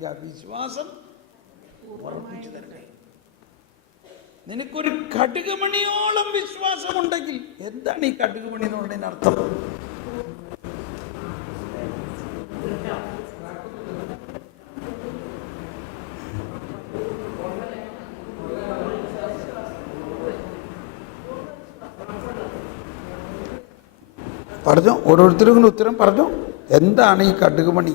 വിശ്വാസം ഉറപ്പിച്ചു തരട്ടെ. നിനക്കൊരു കടുകുമണിയോളം വിശ്വാസമുണ്ടെങ്കിൽ, എന്താണ് ഈ കടുകുമണി എന്നുള്ളതിന് അർത്ഥം? പറഞ്ഞോ, ഓരോരുത്തരും കൂടെ ഉത്തരം പറഞ്ഞോ. എന്താണ് ഈ കടുകുമണി?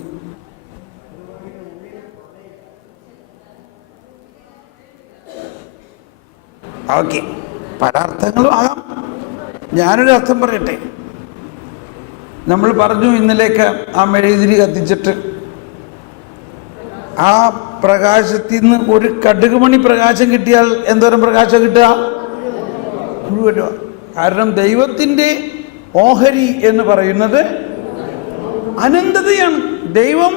ഓക്കെ, പല അർത്ഥങ്ങളും ആകാം. ഞാനൊരു അർത്ഥം പറയട്ടെ. നമ്മൾ പറഞ്ഞു ഇന്നലേക്ക് ആ മെഴുകുതിരി കത്തിച്ചിട്ട് ആ പ്രകാശത്തിൽ നിന്ന് ഒരു കടുകുമണി പ്രകാശം കിട്ടിയാൽ എന്തോരം പ്രകാശം കിട്ടുക? മുഴുവൻ. കാരണം ദൈവത്തിൻ്റെ ഓഹരി എന്ന് പറയുന്നത് അനന്തതയാണ്. ദൈവം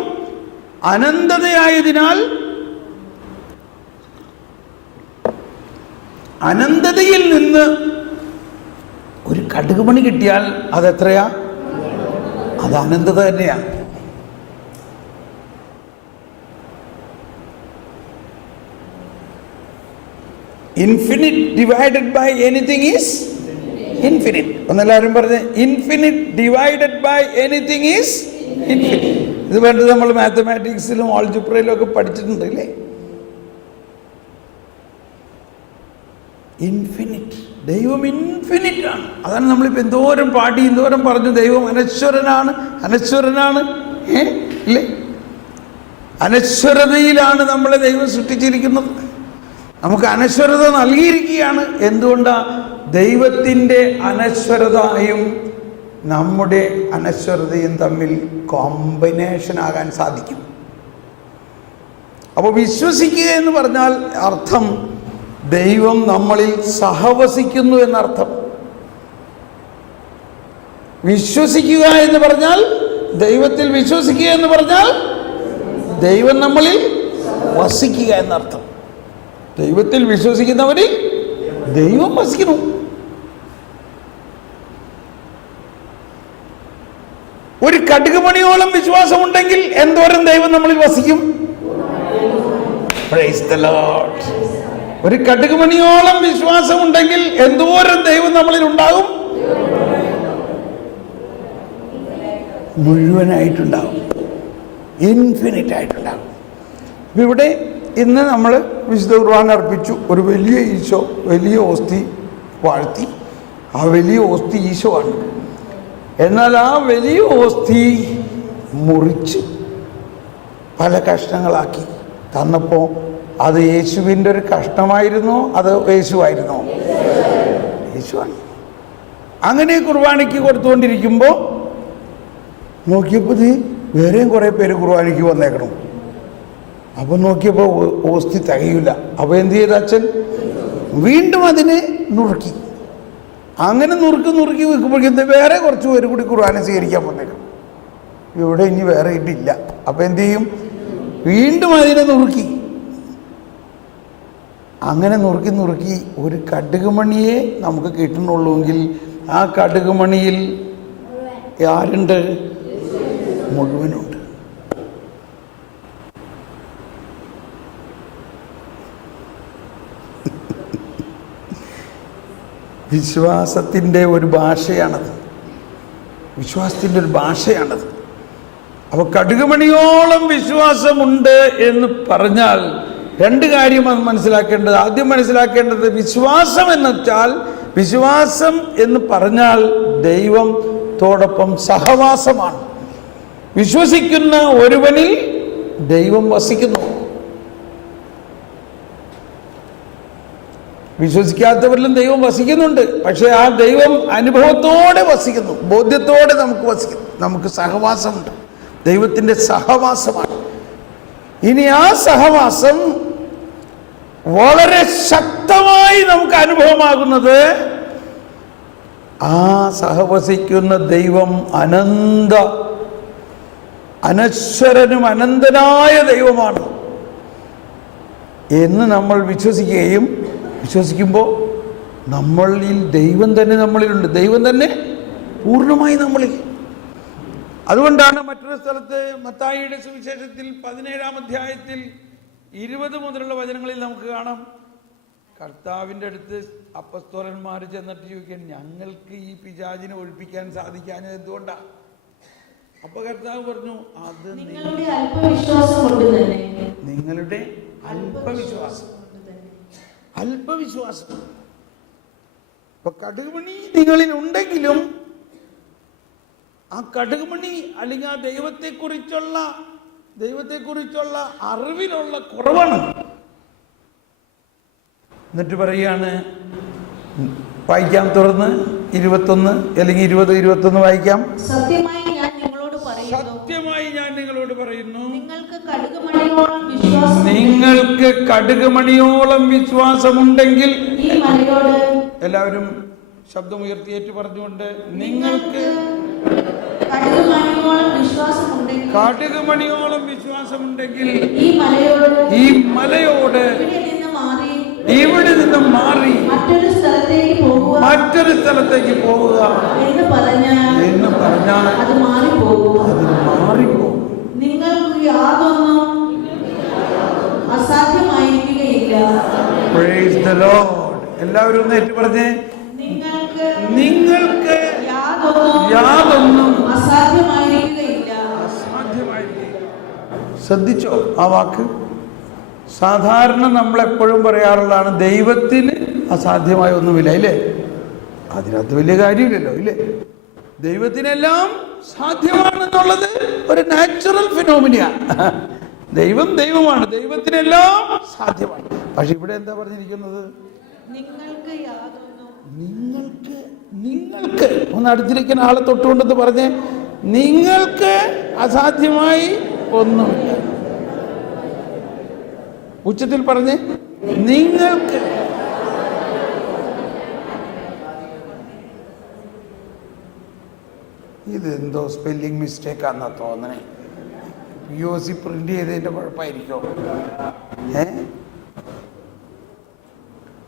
അനന്തതയായതിനാൽ അനന്തതയിൽ നിന്ന് ഒരു കടുകുമണി കിട്ടിയാൽ അതെത്രയാ? അത് അനന്തത തന്നെയാ. Infinite divided by anything is infinite. ഒന്നെല്ലാവരും പറഞ്ഞ്, infinite divided by anything is infinite. ഇത് വേണ്ടത് നമ്മൾ മാത്തമാറ്റിക്സിലും ആൾജിബ്രയിലും ഒക്കെ പഠിച്ചിട്ടുണ്ട് അല്ലേ? ഇൻഫിനിറ്റ്. ദൈവം ഇൻഫിനിറ്റ് ആണ്. അതാണ് നമ്മളിപ്പോൾ എന്തോരം പാടി എന്തോരം പറഞ്ഞു, ദൈവം അനശ്വരനാണ്, അനശ്വരനാണ് ഇല്ലേ? അനശ്വരതയിലാണ് നമ്മളെ ദൈവം സൃഷ്ടിച്ചിരിക്കുന്നത്. നമുക്ക് അനശ്വരത നൽകിയിരിക്കുകയാണ്. എന്തുകൊണ്ടാണ്? ദൈവത്തിൻ്റെ അനശ്വരതയും നമ്മുടെ അനശ്വരതയും തമ്മിൽ കോമ്പിനേഷൻ ആകാൻ സാധിക്കും. അപ്പോൾ വിശ്വസിക്കുക എന്ന് പറഞ്ഞാൽ അർത്ഥം ദൈവം നമ്മളിൽ സഹവസിക്കുന്നു എന്നർത്ഥം. വിശ്വസിക്കുക എന്ന് പറഞ്ഞാൽ, ദൈവത്തിൽ വിശ്വസിക്കുക എന്ന് പറഞ്ഞാൽ ദൈവം നമ്മളിൽ വസിക്കുക എന്നർത്ഥം. ദൈവത്തിൽ വിശ്വസിക്കുന്നവരിൽ ദൈവം വസിക്കുന്നു. ഒരു കടുകുമണിയോളം വിശ്വാസമുണ്ടെങ്കിൽ എന്തോരം ദൈവം നമ്മളിൽ വസിക്കും? Price the Lord. ഒരു കടുകുമണിയോളം വിശ്വാസമുണ്ടെങ്കിൽ എന്തോരം ദൈവം നമ്മളിൽ ഉണ്ടാകും? മുഴുവനായിട്ടുണ്ടാകും, ഇൻഫിനിറ്റ് ആയിട്ടുണ്ടാകും. ഇവിടെ ഇന്ന് നമ്മൾ വിശുദ്ധ കുർബാന അർപ്പിച്ചു. ഒരു വലിയ ഈശോ, വലിയ ഓസ്തി വാഴ്ത്തി. ആ വലിയ ഓസ്തി ഈശോ ആണ്. എന്നാൽ ആ വലിയ ഓസ്തി മുറിച്ച് പല കഷ്ണങ്ങളാക്കി തന്നപ്പോൾ അത് യേശുവിൻ്റെ ഒരു കഷ്ണമായിരുന്നോ അത് യേശുവായിരുന്നോ? യേശുവാണ്. അങ്ങനെ കുർബാനയ്ക്ക് കൊടുത്തുകൊണ്ടിരിക്കുമ്പോൾ നോക്കിയപ്പോൾ വേറെയും കുറേ പേര് കുർബാനയ്ക്ക് വന്നേക്കണം. അപ്പം നോക്കിയപ്പോൾ ഓസ്തി തികയില്ല. അപ്പോൾ എന്ത് ചെയ്ത അച്ഛൻ? വീണ്ടും അതിനെ നുറുക്കി. അങ്ങനെ നുറുക്കി വെക്കുമ്പോഴേക്കും വേറെ കുറച്ച് പേര് കൂടി കുർബാന സ്വീകരിക്കാൻ വന്നേക്കണം. ഇവിടെ ഇനി വേറെ ഇട്ടില്ല. അപ്പം എന്ത് ചെയ്യും? വീണ്ടും അതിനെ നുറുക്കി. അങ്ങനെ നുറുക്കി ഒരു കടുകുമണിയെ നമുക്ക് കിട്ടുന്നുള്ളൂവെങ്കിൽ ആ കടുകുമണിയിൽ ആരുണ്ട്? മുഴുവനുണ്ട്. വിശ്വാസത്തിൻ്റെ ഒരു ഭാഷയാണത്. വിശ്വാസത്തിൻ്റെ ഒരു ഭാഷയാണത്. അപ്പോൾ കടുകുമണിയോളം വിശ്വാസമുണ്ട് എന്ന് പറഞ്ഞാൽ രണ്ട് കാര്യം അത് മനസ്സിലാക്കേണ്ടത്. ആദ്യം മനസ്സിലാക്കേണ്ടത്, വിശ്വാസം എന്ന് വെച്ചാൽ, വിശ്വാസം എന്ന് പറഞ്ഞാൽ ദൈവത്തോടൊപ്പം സഹവാസമാണ്. വിശ്വസിക്കുന്ന ഒരുവനിൽ ദൈവം വസിക്കുന്നു. വിശ്വസിക്കാത്തവരിലും ദൈവം വസിക്കുന്നുണ്ട്. പക്ഷെ ആ ദൈവം അനുഭവത്തോടെ വസിക്കുന്നു, ബോധ്യത്തോടെ നമുക്ക് വസിക്കുന്നു. നമുക്ക് സഹവാസമുണ്ട്, ദൈവത്തിൻ്റെ സഹവാസമാണ്. ഇനി ആ സഹവാസം വളരെ ശക്തമായി നമുക്ക് അനുഭവമാകുന്നത് ആ സഹവസിക്കുന്ന ദൈവം അനശ്വരനും അനന്തനായ ദൈവമാണ് എന്ന് നമ്മൾ വിശ്വസിക്കുമ്പോൾ നമ്മളിൽ ദൈവം തന്നെ നമ്മളിലുണ്ട്. ദൈവം തന്നെ പൂർണ്ണമായി നമ്മളിൽ. അതുകൊണ്ടാണ് മറ്റൊരു സ്ഥലത്ത് മത്തായിയുടെ സുവിശേഷത്തിൽ 17-ാം അധ്യായത്തിൽ 20 മുതലുള്ള വചനങ്ങളിൽ നമുക്ക് കാണാം, കർത്താവിൻ്റെ അടുത്ത് അപ്പസ്തോലന്മാർ ചെന്നിട്ട് ചോദിക്കാൻ, ഞങ്ങൾക്ക് ഈ പിശാചിനെ ഒഴിപ്പിക്കാൻ സാധിക്കാഞ്ഞത് എന്തുകൊണ്ടാണ്? അപ്പൊ കർത്താവ് പറഞ്ഞു, അത് നിങ്ങളുടെ അല്പവിശ്വാസം. ഇപ്പൊ കടുകുമണി നിങ്ങളിൽ ഉണ്ടെങ്കിലും ആ കടുകുമണി അല്ലെങ്കിൽ ആ ദൈവത്തെക്കുറിച്ചുള്ള അറിവിലുള്ള കുറവാണ്. എന്നിട്ട് പറയാണ്, വായിക്കാം, തുറന്ന് 21 അല്ലെങ്കിൽ 20-21 വായിക്കാം. സത്യമായി ഞാൻ നിങ്ങളോട് പറയുന്നു, നിങ്ങൾക്ക് കടുകുമണിയോളം വിശ്വാസമുണ്ടെങ്കിൽ, എല്ലാവരും ശബ്ദമുയർത്തി ഏറ്റു പറഞ്ഞുകൊണ്ട്, നിങ്ങൾക്ക് കടുകുമണിയോളം വിശ്വാസമുണ്ടെങ്കിൽ ഈ മലയോട് ഇവിടെ നിന്ന് മാറി മറ്റൊരു സ്ഥലത്തേക്ക് പോവുക എന്ന് പറഞ്ഞാൽ അത് മാറിപ്പോകും. നിങ്ങൾക്ക് യാതൊന്നും അസാധ്യമായിരിക്കുകയില്ല. Praise the Lord. എല്ലാവരും ഒന്ന് ഏറ്റു പറഞ്ഞേ, നിങ്ങൾക്ക് യാതൊന്നും അസാധ്യമായിരിക്കുകയില്ല. ശ്രദ്ധിച്ചോ ആ വാക്ക്? സാധാരണ നമ്മളെപ്പോഴും പറയാറുള്ളതാണ്, ദൈവത്തിന് അസാധ്യമായ ഒന്നുമില്ല, ഇല്ലേ? അതിനകത്ത് വലിയ കാര്യമില്ലല്ലോ, ഇല്ലേ? ദൈവത്തിനെല്ലാം സാധ്യമാണെന്നുള്ളത് ഒരു നാച്ചുറൽ ഫിനോമിനിയ. ദൈവമാണ്, ദൈവത്തിനെല്ലാം സാധ്യമാണ്. പക്ഷെ ഇവിടെ എന്താ പറഞ്ഞിരിക്കുന്നത്? നിങ്ങൾക്ക് ഒന്ന് അടുത്തിരിക്കുന്ന ആളെ തൊട്ടുകൊണ്ടെന്ന് പറഞ്ഞേ, നിങ്ങൾക്ക് അസാധ്യമായി ഒന്നുമില്ല. ഉച്ചത്തിൽ പറഞ്ഞേ, നിങ്ങൾക്ക്. ഇതെന്തോ സ്പെല്ലിംഗ് മിസ്റ്റേക്കാന്നാ തോന്നണേ. POC പ്രിന്റ് ചെയ്തതിന്റെ കുഴപ്പമായിരിക്കോ?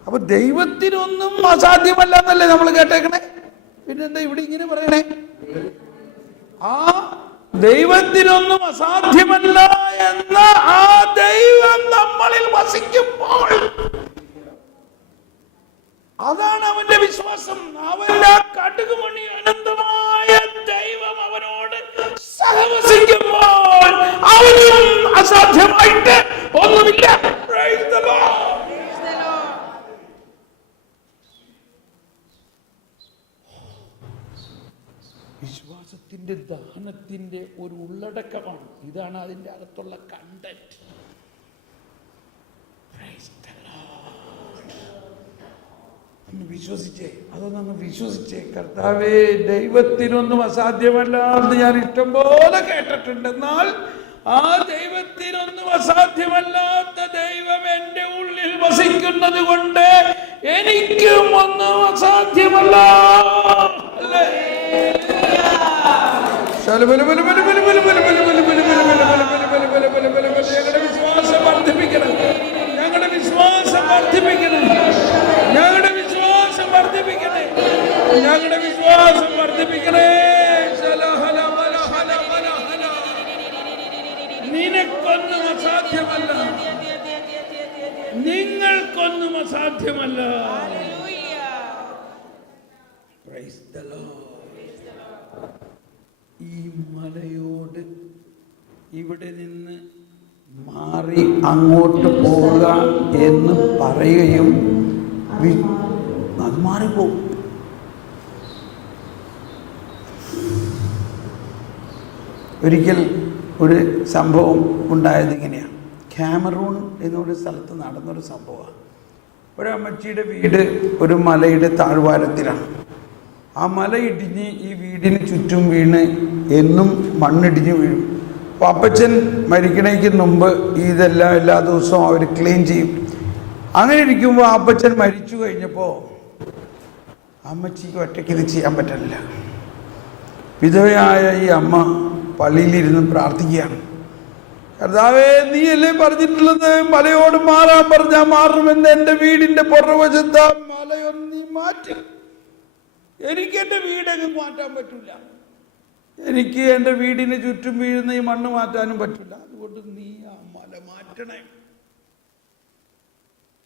അപ്പൊ ദൈവത്തിനൊന്നും അസാധ്യമല്ല എന്നല്ലേ നമ്മൾ കേട്ടേക്കണേ? പിന്നെന്താ ഇവിടെ ഇങ്ങനെ പറയണേ? ആ ദൈവത്തിനൊന്നും അസാധ്യമല്ല എന്ന ആ ദൈവം നമ്മളിൽ വസിക്കുമ്പോൾ, അതാണ് അവന്റെ വിശ്വാസം. അവന്റെ കടുകുമണി അനന്തമായ ദൈവം അവനോട് സഹവസിക്കുമ്പോൾ അവനും അസാധ്യമായിട്ട് ഒന്നുമില്ല. Praise the Lord. വിശ്വാസത്തിന്റെ ദാനത്തിന്റെ ഒരു ഉള്ളടക്കമാണ്. ഇതാണ് അതിൻ്റെ അകത്തുള്ള കണ്ടന്റ്. ഒന്ന് വിശ്വസിച്ചേ, അതൊന്നൊന്ന് വിശ്വസിച്ചേ. കർത്താവേ, ദൈവത്തിനൊന്നും അസാധ്യമല്ല എന്ന് ഞാൻ ഇഷ്ടം പോലെ കേട്ടിട്ടുണ്ട്. എന്നാൽ ആ ദൈവത്തിനൊന്നും അസാധ്യമല്ലാത്ത ദൈവം എൻ്റെ ഉള്ളിൽ വസിക്കുന്നത് കൊണ്ട് എനിക്കും ഒന്നും അസാധ്യമല്ല. ഞങ്ങളുടെ വിശ്വാസം വർദ്ധിപ്പിക്കണം, ഞങ്ങളുടെ വിശ്വാസം വർദ്ധിപ്പിക്കണം, ഞങ്ങളുടെ വിശ്വാസം വർദ്ധിപ്പിക്കണേ, ഞങ്ങളുടെ വിശ്വാസം വർദ്ധിപ്പിക്കണേ. നിനക്കൊന്നും അസാധ്യമല്ല, നിങ്ങൾക്കൊന്നും അസാധ്യമല്ല. Praise the Lord. ഈ മലയോട് ഇവിടെ നിന്ന് മാറി അങ്ങോട്ട് പോവുക എന്ന് പറയുകയും അത് മാറിപ്പോകും. ഒരിക്കൽ ഒരു സംഭവം ഉണ്ടായത് ഇങ്ങനെയാണ്. കാമറൂൺ എന്നൊരു സ്ഥലത്ത് നടന്നൊരു സംഭവമാണ്. ഒരമ്മച്ചിയുടെ വീട് ഒരു മലയുടെ താഴ്വാരത്തിലാണ്. ആ മല ഇടിഞ്ഞ് ഈ വീടിന് ചുറ്റും വീണ് എന്നും മണ്ണിടിഞ്ഞ് വീഴും. അപ്പോൾ അപ്പച്ചൻ മരിക്കണേക്ക് മുമ്പ് ഇതെല്ലാം എല്ലാ ദിവസവും അവർ ക്ലീൻ ചെയ്യും. അങ്ങനെ ഇരിക്കുമ്പോൾ അപ്പച്ചൻ മരിച്ചു കഴിഞ്ഞപ്പോൾ അമ്മച്ചിക്ക് ഒറ്റയ്ക്ക് ഇത് ചെയ്യാൻ പറ്റില്ല. വിധവയായ ഈ അമ്മ പള്ളിയിലിരുന്ന് പ്രാർത്ഥിക്കുകയാണ്. കർത്താവേ, നീയല്ലേ പറഞ്ഞിട്ടുള്ളത് മലയോട് മാറാൻ പറഞ്ഞാൽ മാറുമെന്ന്. എൻ്റെ വീടിൻ്റെ പുറകുവശത്ത് മലയൊന്ന് മാറ്റി. എനിക്ക് എൻ്റെ വീടെങ്ങും മാറ്റാൻ പറ്റില്ല. എനിക്ക് എൻ്റെ വീടിന് ചുറ്റും വീഴുന്ന ഈ മണ്ണ് മാറ്റാനും പറ്റില്ല, അതുകൊണ്ട് നീ ആ മല മാറ്റണേ.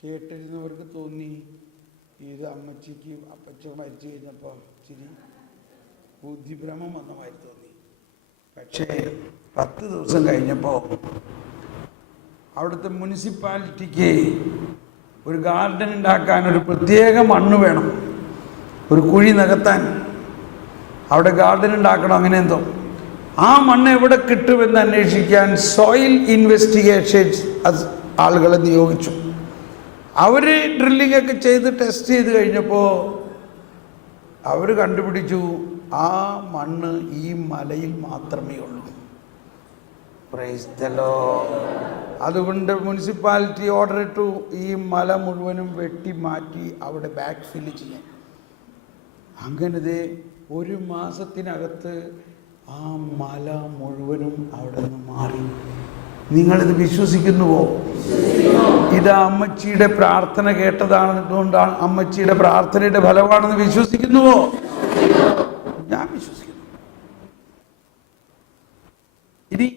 കേട്ടിരുന്നവർക്ക് തോന്നി ഇത് അമ്മച്ചിക്ക് അപ്പച്ച മരിച്ചു കഴിഞ്ഞപ്പോൾ ഇച്ചിരി ബുദ്ധിഭ്രമം വന്ന മാതിരി തോന്നി. പക്ഷേ 10 ദിവസം കഴിഞ്ഞപ്പോൾ അവിടുത്തെ മുനിസിപ്പാലിറ്റിക്ക് ഒരു ഗാർഡൻ ഉണ്ടാക്കാൻ ഒരു പ്രത്യേക മണ്ണ് വേണം, ഒരു കുഴി നികത്താൻ അവിടെ ഗാർഡൻ ഉണ്ടാക്കണം, അങ്ങനെ എന്തോ. ആ മണ്ണ് എവിടെ കിട്ടുമെന്ന് അന്വേഷിക്കാൻ സോയിൽ ഇൻവെസ്റ്റിഗേഷൻസ് ആളുകളെ നിയോഗിച്ചു. അവർ ഡ്രില്ലിംഗ് ഒക്കെ ചെയ്ത് ടെസ്റ്റ് ചെയ്ത് കഴിഞ്ഞപ്പോൾ അവർ കണ്ടുപിടിച്ചു ആ മണ്ണ് ഈ മലയിൽ മാത്രമേ ഉള്ളൂ. Price the Lord. അതുകൊണ്ട് മുനിസിപ്പാലിറ്റി ഓർഡർ ഇട്ടു ഈ മല മുഴുവനും വെട്ടി മാറ്റി അവിടെ ബാക്ക് ഫില്ല് ചെയ്യാൻ. അങ്ങനെ 1 മാസത്തിനകത്ത് ആ മല മുഴുവനും അവിടെ നിന്ന് മാറി. നിങ്ങളിത് വിശ്വസിക്കുന്നുവോ? ഇത് അമ്മച്ചിയുടെ പ്രാർത്ഥന കേട്ടതാണെന്നുകൊണ്ടാണ്, അമ്മച്ചിയുടെ പ്രാർത്ഥനയുടെ ഫലമാണെന്ന് വിശ്വസിക്കുന്നുവോ? ഞാൻ വിശ്വസിക്കുന്നു. ഇനി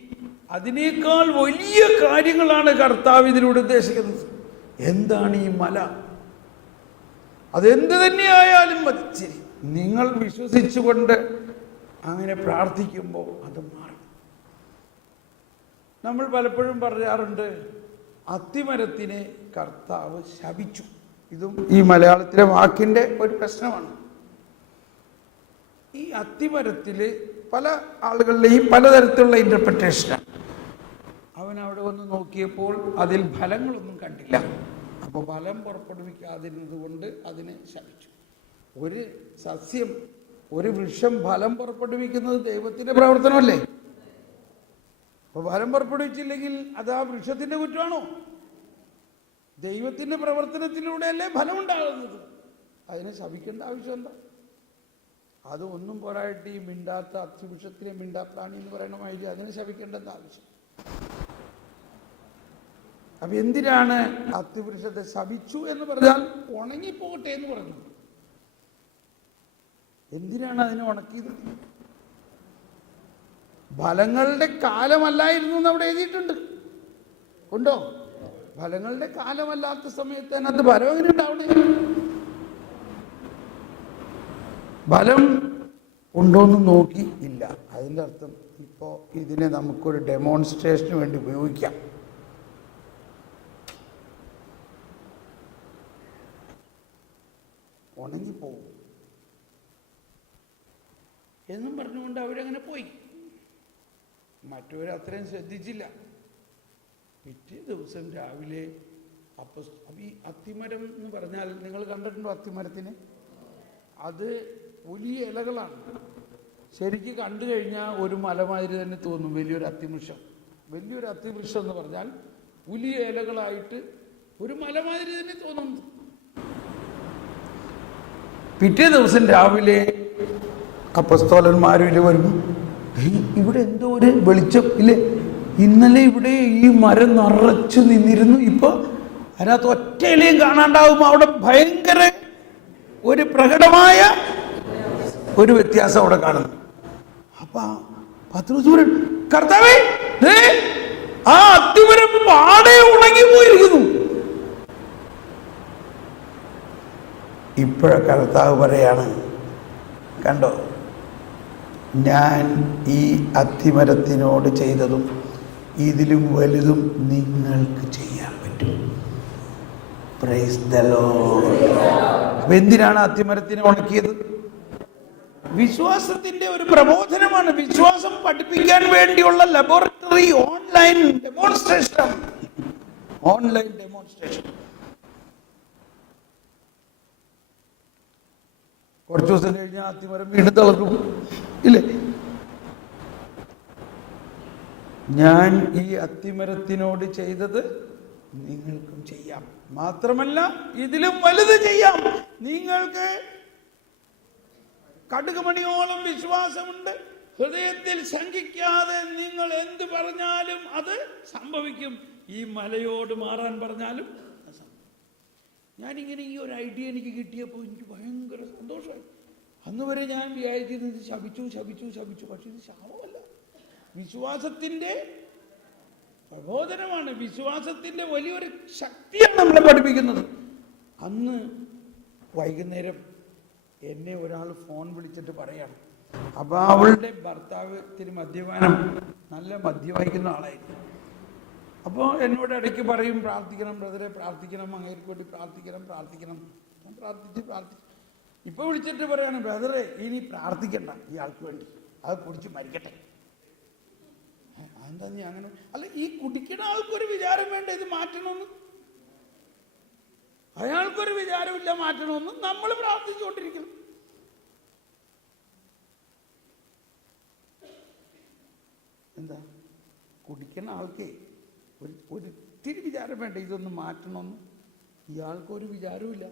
അതിനേക്കാൾ വലിയ കാര്യങ്ങളാണ് കർത്താവ് ഇതിലൂടെ ഉദ്ദേശിക്കുന്നത്. എന്താണ് ഈ മല? അതെന്ത് തന്നെയായാലും മതി, ശരി, നിങ്ങൾ വിശ്വസിച്ചുകൊണ്ട് അങ്ങനെ പ്രാർത്ഥിക്കുമ്പോൾ അത് മാറും. നമ്മൾ പലപ്പോഴും പറയാറുണ്ട് അത്തിമരത്തിനെ കർത്താവ് ശപിച്ചു. ഇതും ഈ മലയാളത്തിലെ വാക്കിൻ്റെ ഒരു പ്രശ്നമാണ്. ഈ അത്തിമരത്തിൽ പല ആളുകളുടെയും പലതരത്തിലുള്ള ഇൻ്റർപ്രിട്ടേഷനാണ്. അവൻ അവിടെ വന്ന് നോക്കിയപ്പോൾ അതിൽ ഫലങ്ങളൊന്നും കണ്ടില്ല. അപ്പോൾ ഫലം പുറപ്പെടുവിക്കാതിരുന്നത് കൊണ്ട് അതിനെ ശപിച്ചു. ഒരു സസ്യം, ഒരു വൃക്ഷം ഫലം പുറപ്പെടുവിക്കുന്നത് ദൈവത്തിൻ്റെ പ്രവർത്തനമല്ലേ? അപ്പോൾ ഫലം പുറപ്പെടുവിച്ചില്ലെങ്കിൽ അത് ആ വൃക്ഷത്തിൻ്റെ കുറ്റമാണോ? ദൈവത്തിൻ്റെ പ്രവർത്തനത്തിലൂടെയല്ലേ ഫലം ഉണ്ടാകുന്നത്. അതിനെ ശപിക്കേണ്ട ആവശ്യം എന്താ? അത് ഒന്നും പോരായിട്ട് ഈ മിണ്ടാത്ത അത്തിവൃക്ഷത്തിലെ മിണ്ടാപ്രാണി എന്ന് പറയണമായില്ല, അതിനെ ശപിക്കേണ്ടെന്ന ആവശ്യം. അപ്പൊ എന്തിനാണ് അത്തിവൃക്ഷത്തെ ശപിച്ചു എന്ന് പറഞ്ഞാൽ ഉണങ്ങിപ്പോകട്ടെ എന്ന് പറഞ്ഞു. എന്തിനാണ് അതിനെ ഉണക്കിയത്? ഫലങ്ങളുടെ കാലമല്ലായിരുന്നു എന്ന് അവിടെ എഴുതിയിട്ടുണ്ട്. ഉണ്ടോ? ഫലങ്ങളുടെ കാലമല്ലാത്ത സമയത്ത് അതിനകത്ത് ഫലം എങ്ങനെ ഉണ്ടാവണേ? ഫലം ഉണ്ടോന്ന് നോക്കി ഇല്ല. അതിൻ്റെ അർത്ഥം ഇപ്പോൾ ഇതിനെ നമുക്കൊരു ഡെമോൺസ്ട്രേഷന് വേണ്ടി ഉപയോഗിക്കാം. ഉണങ്ങിപ്പോവും എന്നും പറഞ്ഞുകൊണ്ട് അവരങ്ങനെ പോയി. മറ്റവർ അത്രയും ശ്രദ്ധിച്ചില്ല. പിറ്റേ ദിവസം രാവിലെ ഈ അത്തിമരം എന്ന് പറഞ്ഞാൽ നിങ്ങൾ കണ്ടിട്ടുണ്ടോ അത്തിമരത്തിന്? അത് വലിയ ഇലകളാണ്. ശരിക്കും കണ്ടു കഴിഞ്ഞാൽ ഒരു മലമാതിരി തന്നെ തോന്നും. വലിയൊരു അത്തിവൃക്ഷം എന്ന് പറഞ്ഞാൽ വലിയ ഇലകളായിട്ട് ഒരു മലമാതിരി തന്നെ തോന്നുന്നു. പിറ്റേ ദിവസം രാവിലെ അപ്പസ്തോലന്മാരിൽ വരുന്നു. ഇവിടെ എന്തോ ഒരു വെളിച്ചം ഇല്ലേ? ഇന്നലെ ഇവിടെ ഈ മരം നിറച്ചു നിന്നിരുന്നു, ഇപ്പൊ അതിനകത്ത് ഒറ്റ ഇലയും കാണാണ്ടാവുമ്പോൾ അവിടെ ഭയങ്കര ഒരു പ്രകടമായ ഒരു വ്യത്യാസം അവിടെ കാണുന്നു. അപ്പൊ 10 ദിവസം കർത്താവേ, ആ അത്തിമരം പാടെ ഉണങ്ങി പോയിരിക്കുന്നു. ഇപ്പോഴ കർത്താവ് പറയാണ്, കണ്ടോ, ഞാൻ ഈ അത്തിമരത്തിനോട് ചെയ്തതും ഇതിലും വലുതും നിങ്ങൾക്ക് ചെയ്യാൻ പറ്റും. Price the Lord. അപ്പൊ എന്തിനാണ് അത്തിമരത്തിനെ ഉണക്കിയത്? വിശ്വാസത്തിന്റെ ഒരു പ്രബോധനമാണ്. വിശ്വാസം പഠിപ്പിക്കാൻ വേണ്ടിയുള്ള ലബോറട്ടറി ഓൺലൈൻ ഡെമോൺസ്ട്രേഷൻ. കുറച്ചു ദിവസം കഴിഞ്ഞാൽ അത്തിമരം വീണ്ടും തളർന്നു ഇല്ലേ? ഞാൻ ഈ അത്തിമരത്തിനോട് ചെയ്തത് നിങ്ങൾക്കും ചെയ്യാം, മാത്രമല്ല ഇതിലും വലുത് ചെയ്യാം. നിങ്ങൾക്ക് കടുകുമണിയോളം വിശ്വാസമുണ്ട്, ഹൃദയത്തിൽ ശങ്കിക്കാതെ നിങ്ങൾ എന്ത് പറഞ്ഞാലും അത് സംഭവിക്കും. ഈ മലയോട് മാറാൻ പറഞ്ഞാലും ഞാനിങ്ങനെ ഈ ഒരു ഐഡിയ എനിക്ക് കിട്ടിയപ്പോൾ എനിക്ക് ഭയങ്കര സന്തോഷമായി. അന്ന് വരെ ഞാൻ വിചാരിച്ചിരുന്നത് ശപിച്ചു ശപിച്ചു ശപിച്ചു. പക്ഷെ ഇത് ശാപമല്ല, വിശ്വാസത്തിന്റെ പ്രബോധനമാണ്, വിശ്വാസത്തിന്റെ വലിയൊരു ശക്തിയാണ് നമ്മളെ പഠിപ്പിക്കുന്നത്. അന്ന് വൈകുന്നേരം എന്നെ ഒരാൾ ഫോൺ വിളിച്ചിട്ട് പറയാണ്, അപ്പൊ അവളുടെ ഭർത്താവ് ഇത്തിരി മദ്യപാനം, നല്ല മദ്യപിക്കുന്ന ആളായിരുന്നു. അപ്പോൾ എന്നോട് ഇടയ്ക്ക് പറയും, പ്രാർത്ഥിക്കണം ബ്രദറെ, പ്രാർത്ഥിക്കണം, അങ്ങേർക്ക് വേണ്ടി പ്രാർത്ഥിക്കണം പ്രാർത്ഥിക്കണം. ഞാൻ പ്രാർത്ഥിച്ച് ഇപ്പൊ വിളിച്ചിട്ട് പറയാണ്, ബ്രദറെ ഇനി പ്രാർത്ഥിക്കണ്ട ഇയാൾക്ക് വേണ്ടി, അത് കുടിച്ച് മരിക്കട്ടെ. എന്താ നീ അങ്ങനെ? അല്ല, ഈ കുടിക്കുന്ന ആൾക്കൊരു വിചാരം വേണ്ട ഇത് മാറ്റണമെന്ന്, അയാൾക്കൊരു വിചാരമില്ല മാറ്റണമെന്ന്, നമ്മൾ പ്രാർത്ഥിച്ചുകൊണ്ടിരിക്കണം. എന്താ കുടിക്കുന്ന ആൾക്കേ ഒരിത്തിരി വിചാരം വേണ്ട ഇതൊന്ന് മാറ്റണമെന്ന്, ഇയാൾക്കൊരു വിചാരമില്ല.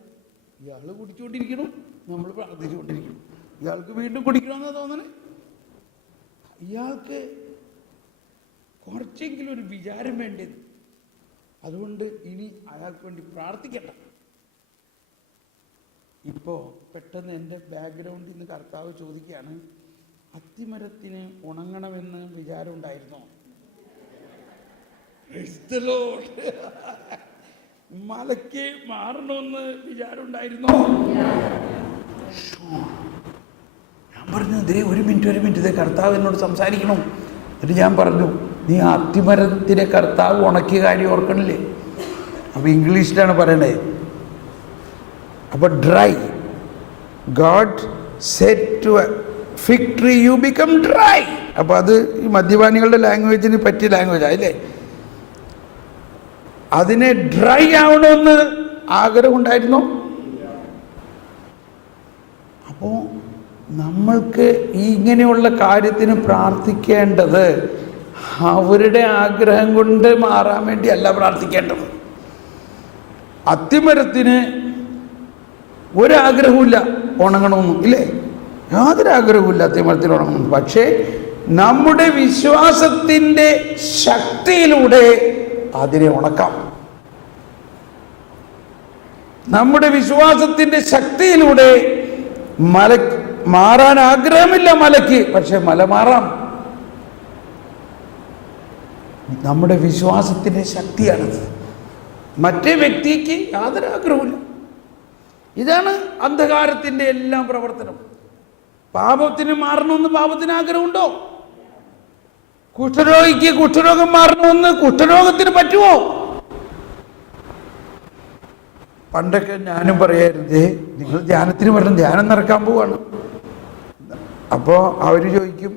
ഇയാൾ കുടിച്ചുകൊണ്ടിരിക്കണം, നമ്മൾ പ്രാർത്ഥിച്ചുകൊണ്ടിരിക്കണം. ഇയാൾക്ക് വീണ്ടും കുടിക്കണമെന്നാ തോന്നണേ. ഇയാൾക്ക് കുറച്ചെങ്കിലും ഒരു വിചാരം വേണ്ടത്, അതുകൊണ്ട് ഇനി അയാൾക്ക് വേണ്ടി പ്രാർത്ഥിക്കണ്ട. ഇപ്പോൾ പെട്ടെന്ന് എൻ്റെ ബാക്ക്ഗ്രൗണ്ടിൽ നിന്ന് കർത്താവ് ചോദിക്കുകയാണ്, അത്തിമരത്തിന് ഉണങ്ങണമെന്ന് വിചാരം ഉണ്ടായിരുന്നോ? മലയ്ക്ക് മാറണമെന്ന് വിചാരം ഉണ്ടായിരുന്നോ? ഞാൻ പറഞ്ഞു, ദേ ഒരു മിനിറ്റ് ഇതേ കർത്താവ് എന്നോട് സംസാരിക്കണം. എന്നിട്ട് ഞാൻ പറഞ്ഞു, നീ ആ അത്തിമരത്തിനെ കർത്താവ് ഉണക്കിയ കാര്യം ഓർക്കണില്ലേ? അപ്പൊ ഇംഗ്ലീഷിലാണ് പറയണേ. അപ്പൊ dry, God said to fig tree you become dry. അപ്പൊ അത് ഈ മദ്യപാനികളുടെ ലാംഗ്വേജിന് പറ്റിയ ലാംഗ്വേജ് ആയില്ലേ? അതിനെ ഡ്രൈ ആവണമെന്ന് ആഗ്രഹം ഉണ്ടായിരുന്നോ? അപ്പോ നമ്മൾക്ക് ഈ ഇങ്ങനെയുള്ള കാര്യത്തിന് പ്രാർത്ഥിക്കേണ്ടത് അവരുടെ ആഗ്രഹം കൊണ്ട് മാറാൻ വേണ്ടി അല്ല പ്രാർത്ഥിക്കേണ്ടത്. അത്തിമരത്തിന് ഒരാഗ്രഹമില്ല ഉണങ്ങണമെന്നും, ഇല്ലേ? യാതൊരു ആഗ്രഹമില്ല അത്തിമരത്തിൽ ഉണങ്ങണം. പക്ഷേ നമ്മുടെ വിശ്വാസത്തിൻ്റെ ശക്തിയിലൂടെ അതിനെ ഉണക്കാം. നമ്മുടെ വിശ്വാസത്തിന്റെ ശക്തിയിലൂടെ മല മാറാൻ ആഗ്രഹമില്ല മലയ്ക്ക്, പക്ഷെ മല മാറാം. നമ്മുടെ വിശ്വാസത്തിന്റെ ശക്തിയാണത്. മറ്റേ വ്യക്തിക്ക് യാതൊരു ആഗ്രഹമില്ല. ഇതാണ് അന്ധകാരത്തിന്റെ എല്ലാം പ്രവർത്തനം. പാപത്തിന് മാറണമെന്ന് പാപത്തിന് ആഗ്രഹമുണ്ടോ? കുഷ്ഠരോഗിക്ക് കുഷ്ഠരോഗം മാറണമെന്ന് കുഷ്ഠരോഗത്തിന് പറ്റുമോ? പണ്ടൊക്കെ ഞാനും പറയായിരുന്നേ, നിങ്ങൾ ധ്യാനത്തിന് വരണം, ധ്യാനം നടക്കാൻ പോവാണ്. അപ്പോൾ അവർ ചോദിക്കും,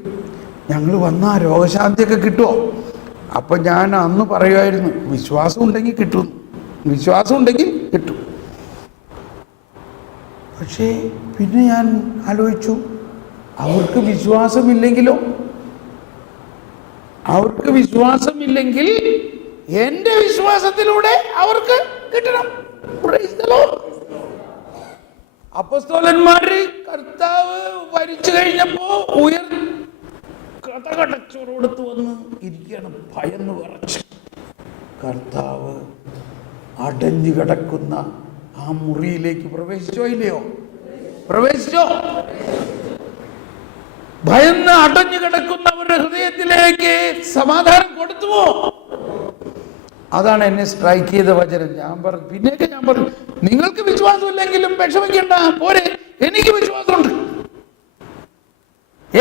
ഞങ്ങൾ വന്നാൽ രോഗശാന്തിയൊക്കെ കിട്ടുമോ? അപ്പം ഞാൻ അന്ന് പറയുമായിരുന്നു, വിശ്വാസം ഉണ്ടെങ്കിൽ കിട്ടും, വിശ്വാസം ഉണ്ടെങ്കിൽ കിട്ടും. പക്ഷേ പിന്നെ ഞാൻ ആലോചിച്ചു, അവർക്ക് വിശ്വാസമില്ലെങ്കിലോ? അവർക്ക് വിശ്വാസമില്ലെങ്കിൽ എൻ്റെ വിശ്വാസത്തിലൂടെ അവർക്ക് കിട്ടണം. അപ്പോസ്തലന്മാര് കർത്താവ് ഭരിച്ചു കഴിഞ്ഞപ്പോ കടച്ചോറോടുത്ത് വന്ന് ഇരിക്കണം, ഭയന്ന് വിറച്ച്. കർത്താവ് അടഞ്ഞു കിടക്കുന്ന ആ മുറിയിലേക്ക് പ്രവേശിച്ചോ ഇല്ലയോ? പ്രവേശിച്ചോ? ഭയന്ന് അടഞ്ഞു കിടക്കുന്നവരുടെ ഹൃദയത്തിലേക്ക് സമാധാനം കൊടുത്തുവോ? അതാണ് എന്നെ സ്ട്രൈക്ക് ചെയ്ത വചനം. ഞാൻ പറഞ്ഞു, പിന്നെയൊക്കെ ഞാൻ പറഞ്ഞു, നിങ്ങൾക്ക് വിശ്വാസമില്ലെങ്കിലും വിഷമിക്കണ്ട, പോരെ, എനിക്ക് വിശ്വാസമുണ്ട്.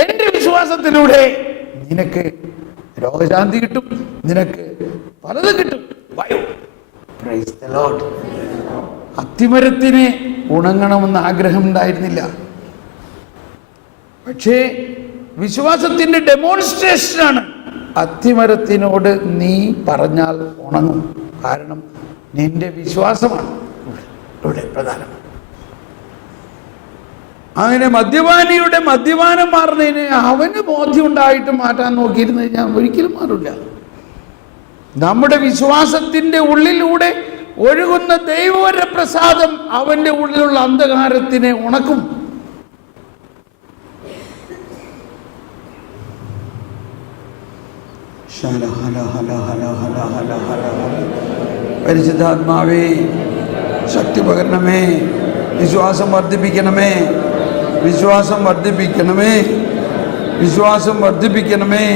എന്റെ വിശ്വാസത്തിലൂടെ നിനക്ക് രോഗശാന്തി കിട്ടും, നിനക്ക് പലതും കിട്ടും. Praise the Lord. അത്തിമരത്തിന് ഉണങ്ങണമെന്ന് ആഗ്രഹം ഉണ്ടായിരുന്നില്ല, പക്ഷേ വിശ്വാസത്തിന്റെ ഡെമോൺസ്ട്രേഷനാണ്. അത്തിമരത്തിനോട് നീ പറഞ്ഞാൽ ഉണങ്ങും, കാരണം നിന്റെ വിശ്വാസമാണ് ഇവിടെ പ്രധാനം. അങ്ങനെ മദ്യപാനിയുടെ മദ്യപാനം മാറുന്നതിന് അവന് ബോധ്യം ഉണ്ടായിട്ട് മാറ്റാൻ നോക്കിയിരുന്നു കഴിഞ്ഞാൽ ഒരിക്കലും മാറില്ല. നമ്മുടെ വിശ്വാസത്തിന്റെ ഉള്ളിലൂടെ ഒഴുകുന്ന ദൈവവരപ്രസാദം അവന്റെ ഉള്ളിലുള്ള അന്ധകാരത്തിനെ ഉണക്കും. പരിശുദ്ധാത്മാവേ, ശക്തി പകരണമേ, വിശ്വാസം വർദ്ധിപ്പിക്കണമേ. വിശ്വാസം വർദ്ധിപ്പിക്കണമേ, വിശ്വാസം വർദ്ധിപ്പിക്കണമേ.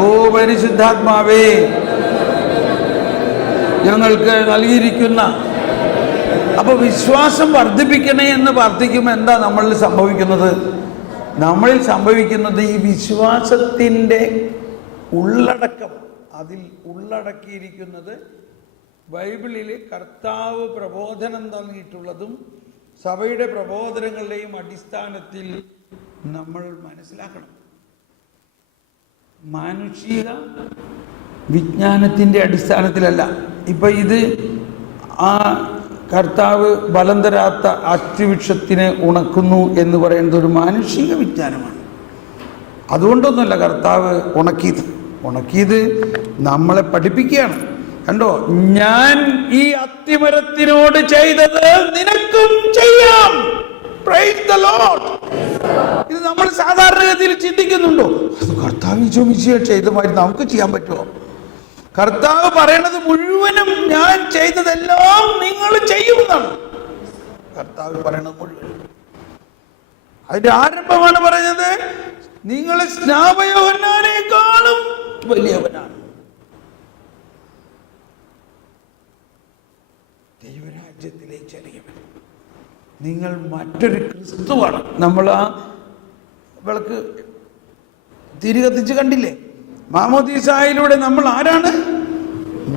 ഓ പരിശുദ്ധാത്മാവേ, ഞങ്ങൾക്ക് നൽകിയിരിക്കുന്ന അപ്പൊ വിശ്വാസം വർദ്ധിപ്പിക്കണേ എന്ന് പ്രാർത്ഥിക്കുമ്പോൾ എന്താ നമ്മളിൽ സംഭവിക്കുന്നത്? നമ്മളിൽ സംഭവിക്കുന്നത് ഈ വിശ്വാസത്തിൻ്റെ ഉള്ളടക്കം, അതിൽ ഉള്ളടക്കിയിരിക്കുന്നത് ബൈബിളിൽ കർത്താവ് പ്രബോധനം നൽകിയിട്ടുള്ളതും സഭയുടെ പ്രബോധനങ്ങളുടെയും അടിസ്ഥാനത്തിൽ നമ്മൾ മനസ്സിലാക്കണം. മാനുഷിക വിജ്ഞാനത്തിൻ്റെ അടിസ്ഥാനത്തിലല്ല. ഇപ്പം ഇത് ആ കർത്താവ് ബലം തരാത്ത അത്തിവൃക്ഷത്തിനെ ഉണക്കുന്നു എന്ന് പറയുന്നത് ഒരു മാനുഷിക വിജ്ഞാനമാണ്. അതുകൊണ്ടൊന്നുമല്ല കർത്താവ് ഉണക്കിയത് നമ്മളെ പഠിപ്പിക്കുകയാണ്. കണ്ടോ, ഞാൻ ഈ അത്തിമരത്തിനോട് ചെയ്തത് നിനക്കും ചെയ്യാം. Praise the Lord. ഇത് നമ്മൾ സാധാരണഗതിയിൽ ചിന്തിക്കുന്നുണ്ടോ? അത് കർത്താവ് ചെയ്ത മാതിരി നമുക്ക് ചെയ്യാൻ പറ്റുമോ? കർത്താവ് പറയണത് മുഴുവനും ഞാൻ ചെയ്തതെല്ലാം നിങ്ങൾ ചെയ്യുമെന്നാണ് കർത്താവ് പറയണത് മുഴുവൻ. അതിന്റെ ആരംഭമാണ് പറഞ്ഞത്, നിങ്ങൾ സ്നാപയോഹന്നാനേക്കാളും വലിയവനാണ്. ദൈവരാജ്യത്തിലെ ചെറിയവൻ, നിങ്ങൾ മറ്റൊരു ക്രിസ്തുവാണ്. നമ്മൾ ആ വിളക്ക് തിരികത്തിച്ച് കണ്ടില്ലേ? മാമോദീസായിലൂടെ നമ്മൾ ആരാണ്?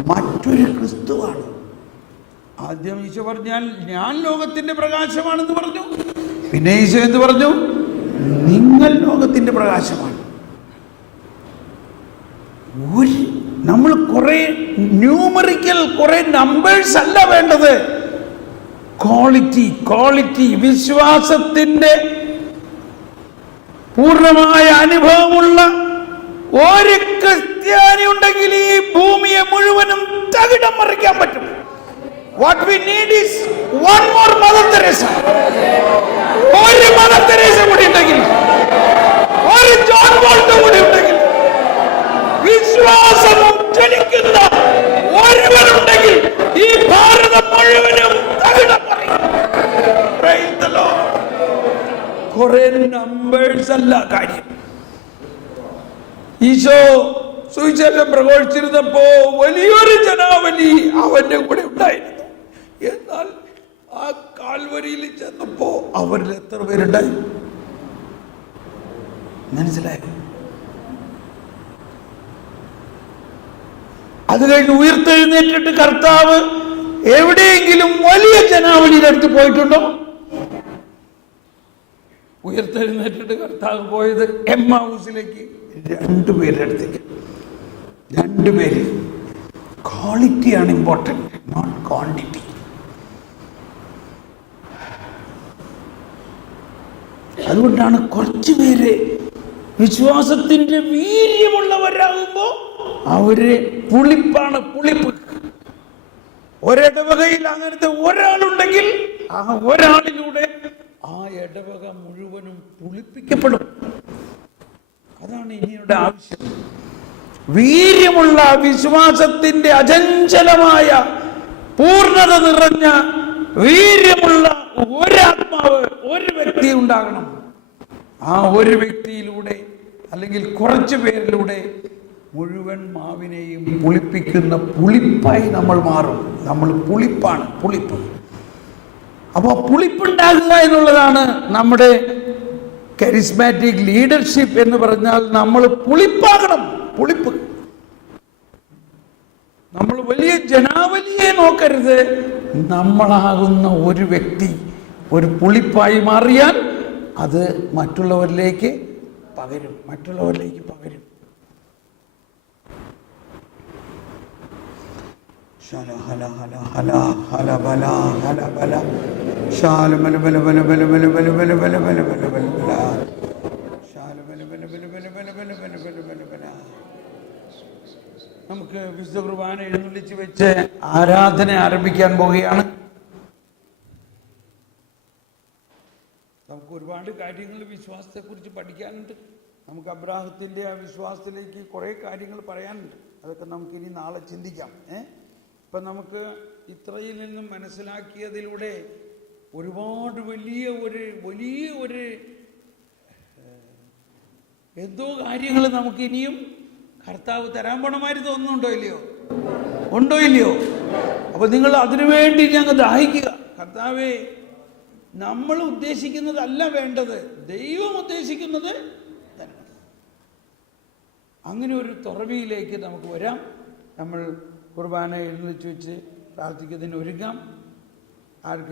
മറ്റൊരു ക്രിസ്തുവാണ്. ആദ്യം ഈശോ പറഞ്ഞാൽ ഞാൻ ലോകത്തിന്റെ പ്രകാശമാണെന്ന് പറഞ്ഞു. പിന്നെ ഈശോ എന്ത് പറഞ്ഞു? നിങ്ങൾ ലോകത്തിന്റെ പ്രകാശമാണ്. നമ്മൾ കുറെ ന്യൂമറിക്കൽ കുറെ നമ്പേഴ്സ് അല്ല വേണ്ടത്, ക്വാളിറ്റി. വിശ്വാസത്തിന്റെ പൂർണ്ണമായ അനുഭവമുള്ള ഒരു ക്രിസ്ത്യാനി ഉണ്ടെങ്കിൽ ഈ ഭൂമിയെ മുഴുവനും തകിടം മറിക്കാൻ പറ്റും. What we need is one more mother Teresa. ഒരു മദർ തെരേസ കൂടി ഉണ്ടെങ്കിൽ, ഒരു ജോൺ ബോൾട്ട് കൂടി ഉണ്ടെങ്കിൽ, വിശ്വാസം ജനിക്കുന്ന ഒരുവനുണ്ടെങ്കിൽ ഈ ഭാരതം മുഴുവനും തകിടം മറിയും. Praise the Lord. കുറെ നമ്പേഴ്സ് അല്ല കാര്യം. ഈശോ സുവിശേഷം പ്രഘോഷിച്ചിരുന്നപ്പോ വലിയൊരു ജനാവലി അവന്റെ കൂടെ ഉണ്ടായിരുന്നു. എന്നാൽ ആ കാൽവരിയിൽ ചെന്നപ്പോ അവരിൽ എത്ര പേരുണ്ടായി? മനസ്സിലായോ? അത് കഴിഞ്ഞ് ഉയർത്തെഴുന്നേറ്റിട്ട് കർത്താവ് എവിടെയെങ്കിലും വലിയ ജനാവലിയുടെ അടുത്ത് പോയിട്ടുണ്ടോ? ഉയർത്തെഴുന്നേറ്റിട്ട് കർത്താവ് പോയത് എമ്മാവൂസിലേക്ക് 2 പേരുടെ അടുത്തേക്ക്. 2 പേര്. ക്വാളിറ്റിയാണ് ഇമ്പോർട്ടൻറ്റ്, നോട്ട് ക്വാണ്ടിറ്റി. അതുകൊണ്ടാണ് കുറച്ച് പേര് വിശ്വാസത്തിന്റെ വീര്യമുള്ളവരാകുമ്പോ അവര് പുളിപ്പ്. ഒരിടവകയിൽ അങ്ങനത്തെ ഒരാളുണ്ടെങ്കിൽ ആ ഒരാളിലൂടെ ആ ഇടവക മുഴുവനും പുളിപ്പിക്കപ്പെടും. അതാണ് ഇനിയുടെ ആവശ്യം. വീര്യമുള്ള വിശ്വാസത്തിന്റെ അചഞ്ചലമായ പൂർണ്ണത നിറഞ്ഞ വീര്യമുള്ള ഒരാത്മാവ്, ഒരു വ്യക്തി ഉണ്ടാകണം. ആ ഒരു വ്യക്തിയിലൂടെ അല്ലെങ്കിൽ കുറച്ചു പേരിലൂടെ മുഴുവൻ മാവിനെയും പുളിപ്പിക്കുന്ന പുളിപ്പായി നമ്മൾ മാറും. നമ്മൾ പുളിപ്പ്. അപ്പോൾ പുളിപ്പുണ്ടാകുക എന്നുള്ളതാണ് നമ്മുടെ കരിസ്മാറ്റിക് ലീഡർഷിപ്പ് എന്ന് പറഞ്ഞാൽ. നമ്മൾ പുളിപ്പാകണം. പുളിപ്പ്. നമ്മൾ വലിയ ജനാവലിയെ നോക്കരുത്. നമ്മളാകുന്ന ഒരു വ്യക്തി ഒരു പുളിപ്പായി മാറിയാൽ അത് മറ്റുള്ളവരിലേക്ക് പകരും. നമുക്ക് വിശുദ്ധ കുർബാന എഴുന്നള്ളിച്ച് വെച്ച് ആരാധന ആരംഭിക്കാൻ പോവുകയാണ്. നമുക്ക് ഒരുപാട് കാര്യങ്ങൾ വിശ്വാസത്തെക്കുറിച്ച് പഠിക്കാനുണ്ട്. നമുക്ക് അബ്രാഹത്തിന്റെ ആ വിശ്വാസത്തിലേക്ക് കുറേ കാര്യങ്ങൾ പറയാനുണ്ട്. അതൊക്കെ നമുക്ക് ഇനി നാളെ ചിന്തിക്കാം. ഇപ്പം നമുക്ക് ഇത്രയിൽ നിന്നും മനസ്സിലാക്കിയതിലൂടെ ഒരുപാട് വലിയ ഒരു എന്തോ കാര്യങ്ങൾ നമുക്ക് ഇനിയും കർത്താവ് തരാൻ പോണമാതിരി തോന്നുന്നുണ്ടോ ഇല്ലയോ? ഉണ്ടോ ഇല്ലയോ? അപ്പൊ നിങ്ങൾ അതിനുവേണ്ടി ഞങ്ങൾ ദാഹിക്കുക. കർത്താവേ, നമ്മൾ ഉദ്ദേശിക്കുന്നതല്ല വേണ്ടത്, ദൈവം ഉദ്ദേശിക്കുന്നത് തരണം. അങ്ങനെ ഒരു തുറവിയിലേക്ക് നമുക്ക് വരാം. നമ്മൾ കുർബാന എഴുന്നേറ്റ് വെച്ച് പ്രാർത്ഥിക്കുന്നതിന് ഒരുങ്ങാം. ആർക്ക്